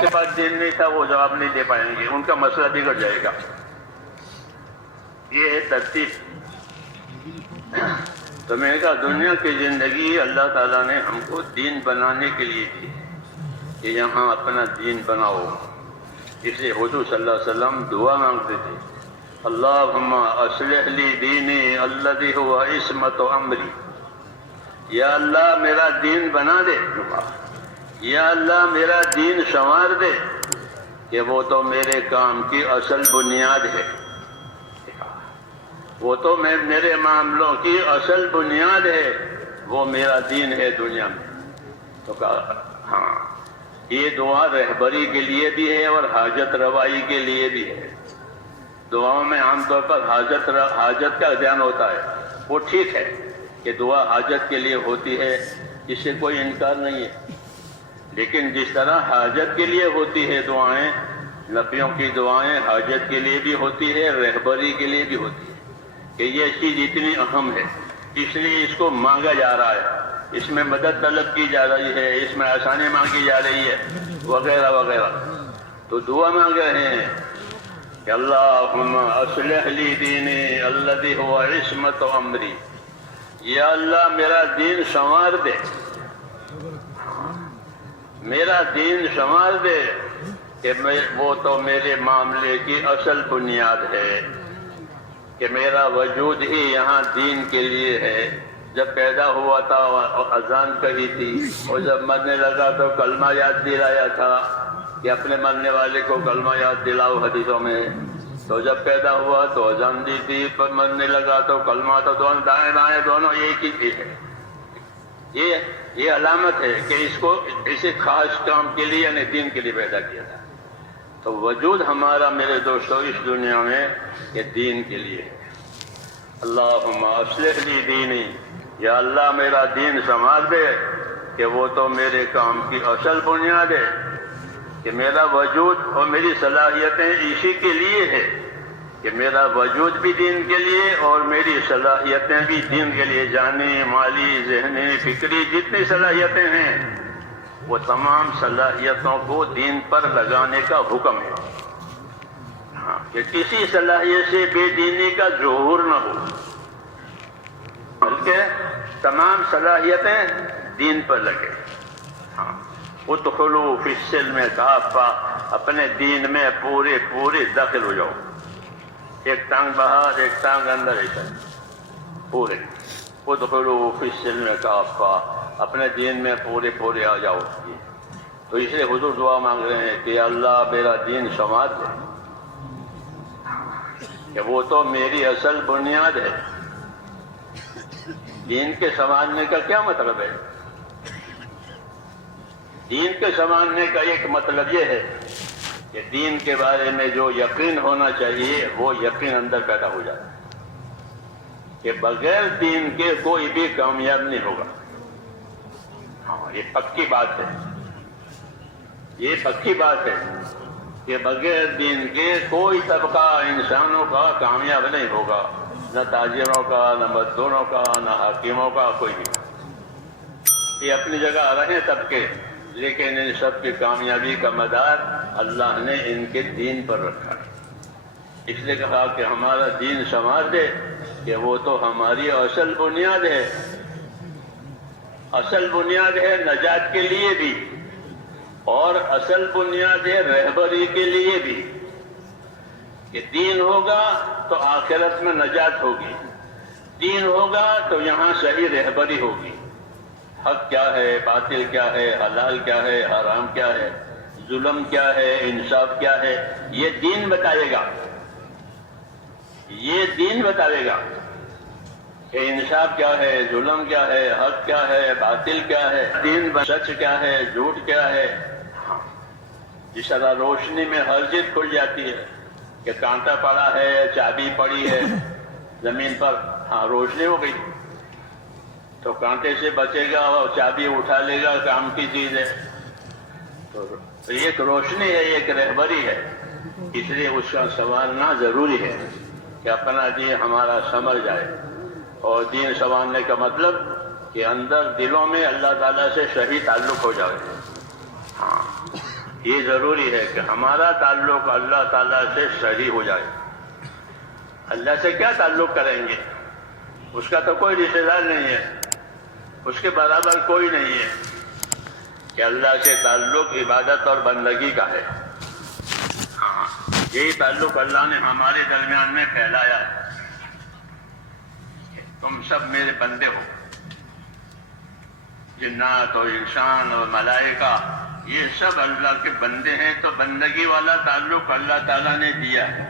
کے پاس دین نہیں تھا وہ جواب نہیں دے پائیں گے، ان کا مسئلہ بگڑ جائے گا. یہ ہے ترتیب. تو میں نے کہا دنیا کی زندگی اللہ تعالیٰ نے ہم کو دین بنانے کے لیے دی کہ یہاں اپنا دین بناؤ. اس لیے حضور صلی اللہ علیہ وسلم دعا مانگتے تھے، اللہم اصلح لی دینی الذی هو عصمت امری. یا اللہ میرا دین بنا دے، یا اللہ میرا دین سنوار دے کہ وہ تو میرے کام کی اصل بنیاد ہے، وہ تو میرے معاملوں کی اصل بنیاد ہے، وہ میرا دین ہے دنیا میں. تو کہا ہاں یہ دعا رہبری کے لیے بھی ہے اور حاجت روائی کے لیے بھی ہے. دعاؤں میں عام طور پر حاجت کا دھیان ہوتا ہے، وہ ٹھیک ہے کہ دعا حاجت کے لیے ہوتی ہے، اس سے کوئی انکار نہیں ہے. لیکن جس طرح حاجت کے لیے ہوتی ہے دعائیں، نبیوں کی دعائیں حاجت کے لیے بھی ہوتی ہے، رہبری کے لیے بھی ہوتی ہے، کہ یہ چیز اتنی اہم ہے اس لیے اس کو مانگا جا رہا ہے، اس میں مدد طلب کی جا رہی ہے، اس میں آسانی مانگی جا رہی ہے، وغیرہ وغیرہ. تو دعا مانگ رہے ہیں کہ اللہم اصلح لی دینی الذی هو عصمت امری. یا اللہ میرا دین سنوار دے، میرا دین سنوار دے کہ وہ تو میرے معاملے کی اصل بنیاد ہے، کہ میرا وجود ہی یہاں دین کے لیے ہے. جب پیدا ہوا تھا اذان کہی تھی، اور جب مرنے لگا تو کلمہ یاد دلایا تھا کہ اپنے مرنے والے کو کلمہ یاد دلاؤ حدیثوں میں. تو جب پیدا ہوا تو اذان دی تھی، پر مرنے لگا تو کلمہ، تو دونوں دائیں بائیں دونوں ایک ہی چیز ہے. یہ علامت ہے کہ اس کو اسے خاص کام کے لیے یعنی دین کے لیے پیدا کیا تھا. تو وجود ہمارا میرے دوستوں اس دنیا میں یہ دین کے لیے ہے. اللہم اصلح لی دینی، یا اللہ میرا دین سنوار دے کہ وہ تو میرے کام کی اصل بنیاد ہے، کہ میرا وجود اور میری صلاحیتیں اسی کے لیے ہے، کہ میرا وجود بھی دین کے لیے اور میری صلاحیتیں بھی دین کے لیے، جانی مالی ذہنی فکری جتنی صلاحیتیں ہیں وہ تمام صلاحیتوں کو دین پر لگانے کا حکم ہے. ہاں کہ کسی صلاحیت سے بے دینی کا ظہور نہ ہو، بلکہ تمام صلاحیتیں دین پر لگے. ہاں ادخلوا فی السلم کافہ، اپنے دین میں پورے داخل ہو جاؤ، ایک ٹانگ باہر ایک ٹانگ اندر، ایسا پورے. ادخلوا فی السلم کافہ، اپنے دین میں پورے آ جاؤ. تو اس لیے حضور دعا مانگ رہے ہیں کہ اللہ میرا دین سنوار دے، کہ وہ تو میری اصل بنیاد ہے. دین کے سنوارنے کا کیا مطلب ہے؟ دین کے سنوارنے کا ایک مطلب یہ ہے کہ دین کے بارے میں جو یقین ہونا چاہیے وہ یقین اندر پیدا ہو جاتا ہے، کہ بغیر دین کے کوئی بھی کامیاب نہیں ہوگا. ہاں یہ پکی بات ہے، یہ پکی بات ہے کہ بغیر دین کے کوئی طبقہ انسانوں کا کامیاب نہیں ہوگا، نہ تاجروں کا، نہ مزدوروں کا، نہ حاکموں کا، کوئی بھی. یہ اپنی جگہ رہے طبقے، لیکن ان سب کی کامیابی کا مدار اللہ نے ان کے دین پر رکھا. اس لیے کہا کہ ہمارا دین سنوار دے کہ وہ تو ہماری اصل بنیاد ہے، اصل بنیاد ہے نجات کے لیے بھی، اور اصل بنیاد ہے رہبری کے لیے بھی. کہ دین ہوگا تو آخرت میں نجات ہوگی، دین ہوگا تو یہاں صحیح رہبری ہوگی. حق کیا ہے، باطل کیا ہے، حلال کیا ہے، حرام کیا ہے، ظلم کیا ہے، انصاف کیا ہے، یہ دین بتائے گا. یہ دین بتائے گا کہ انصاف کیا ہے، ظلم کیا ہے، حق کیا ہے، باطل کیا ہے، دین سچ کیا ہے، جھوٹ کیا ہے. جس طرح روشنی میں ہر چیز کھل جاتی ہے، کہ کانٹا پڑا ہے، چابی پڑی ہے زمین پر، ہاں روشنی ہو گئی، تو کانٹے سے بچے گا اور چابی اٹھا لے گا، کام کی چیز ہے. تو ایک روشنی ہے، ایک رہبری ہے. اس لیے اس کا سنوارنا ضروری ہے کہ اپنا دین ہمارا سنور جائے. اور دین سنوارنے کا مطلب کہ اندر دلوں میں اللہ تعالیٰ سے صحیح تعلق ہو جائے. ہاں یہ ضروری ہے کہ ہمارا تعلق اللہ تعالیٰ سے صحیح ہو جائے. اللہ سے کیا تعلق کریں گے؟ اس کا تو کوئی رشتہ دار نہیں ہے، اس کے برابر کوئی نہیں ہے. کہ اللہ سے تعلق عبادت اور بندگی کا ہے. ہاں، یہی تعلق اللہ نے ہمارے درمیان میں پھیلایا ہے. تم سب میرے بندے ہو، جنات اور انسان اور ملائکہ یہ سب اللہ کے بندے ہیں. تو بندگی والا تعلق اللہ تعالیٰ نے دیا ہے.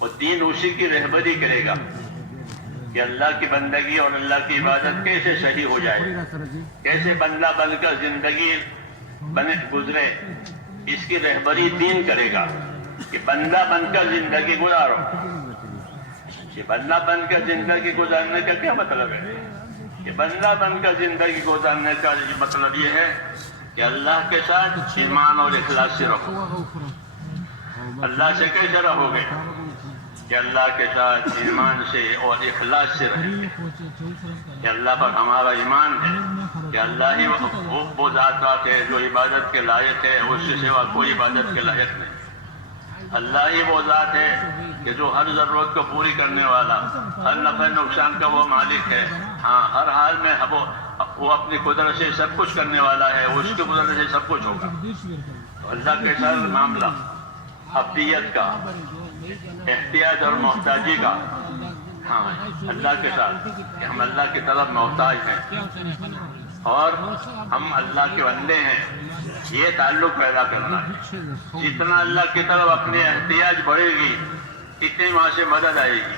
وہ دین اسی کی رہبری کرے گا کہ اللہ کی بندگی اور اللہ کی عبادت کیسے صحیح ہو جائے، کیسے بندہ بن کر زندگی گزرے. اس کی رہبری دین کرے گا کہ بندہ بن کر زندگی گزارو. کہ بندہ بن کر زندگی گزارنے کا کیا مطلب ہے؟ کہ بندہ بن کر زندگی گزارنے کا مطلب یہ ہے کہ اللہ کے ساتھ ایمان اور اخلاص سے رہو. اللہ سے کیسے رہو گے؟ کہ اللہ کے ساتھ ایمان سے اور اخلاص سے رہیں گے. کہ اللہ پر ہمارا ایمان ہے کہ اللہ ہی وہ ذات ہے جو عبادت کے لائق ہے، اس سے سوا کوئی عبادت کے لائق نہیں. اللہ ہی وہ ذات ہے کہ جو ہر ضرورت کو پوری کرنے والا، ہر نفع نقصان کا وہ مالک ہے. ہاں، ہر حال میں وہ اپنی قدرت سے سب کچھ کرنے والا ہے، اس کی قدرت سے سب کچھ ہوگا. تو اللہ کے ساتھ معاملہ عبدیت کا، احتیاج اور محتاجی کا، ہاں اللہ کے ساتھ کہ ہم اللہ کی طرف محتاج ہیں اور ہم اللہ کے بندے ہیں، یہ تعلق پیدا کرنا ہے. جتنا اللہ کی طرف اپنی احتیاج بڑھے گی اتنی وہاں سے مدد آئے گی.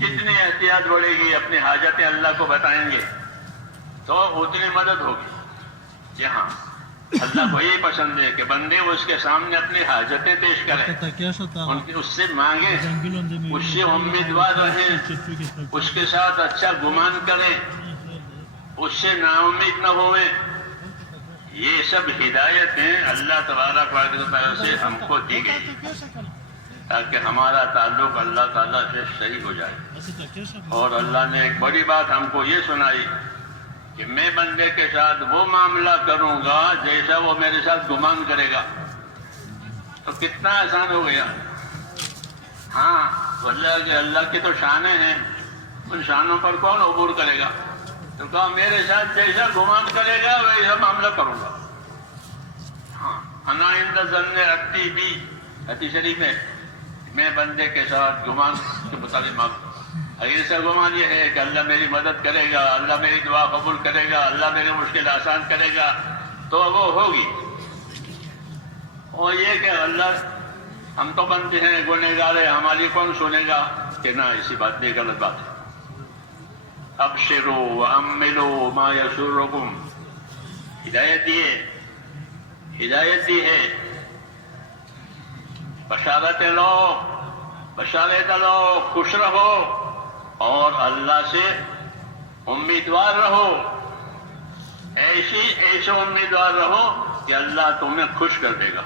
جتنی احتیاج بڑھے گی، اپنی حاجتیں اللہ کو بتائیں گے تو اتنی مدد ہوگی. یہاں اللہ کو یہ پسند ہے کہ بندے اس کے سامنے اپنی حاجتیں پیش کریں، اس سے مانگیں، اس سے امیدوار رہیں، اس کے ساتھ اچھا گمان کریں، اس سے نا امید نہ ہوئیں. یہ سب ہدایتیں اللہ تبارک و تعالیٰ سے ہم کو دی گئی تاکہ ہمارا تعلق اللہ تعالیٰ سے صحیح ہو جائے. اور اللہ نے ایک بڑی بات ہم کو یہ سنائی کہ میں بندے کے ساتھ وہ معاملہ کروں گا جیسا وہ میرے ساتھ گمان کرے گا. تو کتنا آسان ہو گیا. ہاں، اللہ کی تو شانیں ہیں، ان شانوں پر کون عبور کرے گا؟ تو کہا میرے ساتھ جیسا گمان کرے گا ویسا معاملہ کروں گا. ہاں، انا عند ظن عبدی بی، حدیث شریف میں میں بندے کے ساتھ گمان کے مطابق معاملہ. ایسا گمان یہ ہے کہ اللہ میری مدد کرے گا، اللہ میری دعا قبول کرے گا، اللہ میری مشکل آسان کرے گا تو وہ ہوگی. اور یہ کہ اللہ ہم تو بندے ہیں، گنہگار ہیں، ہماری کون سنے گا؟ کہ نہ، اسی بات میں غلط بات ہے. ابشروا واملوا ما یسرکم، ہدایت دی ہے. بشارت لو، خوش رہو اور اللہ سے امیدوار رہو. ایسے امیدوار رہو کہ اللہ تمہیں خوش کر دے گا.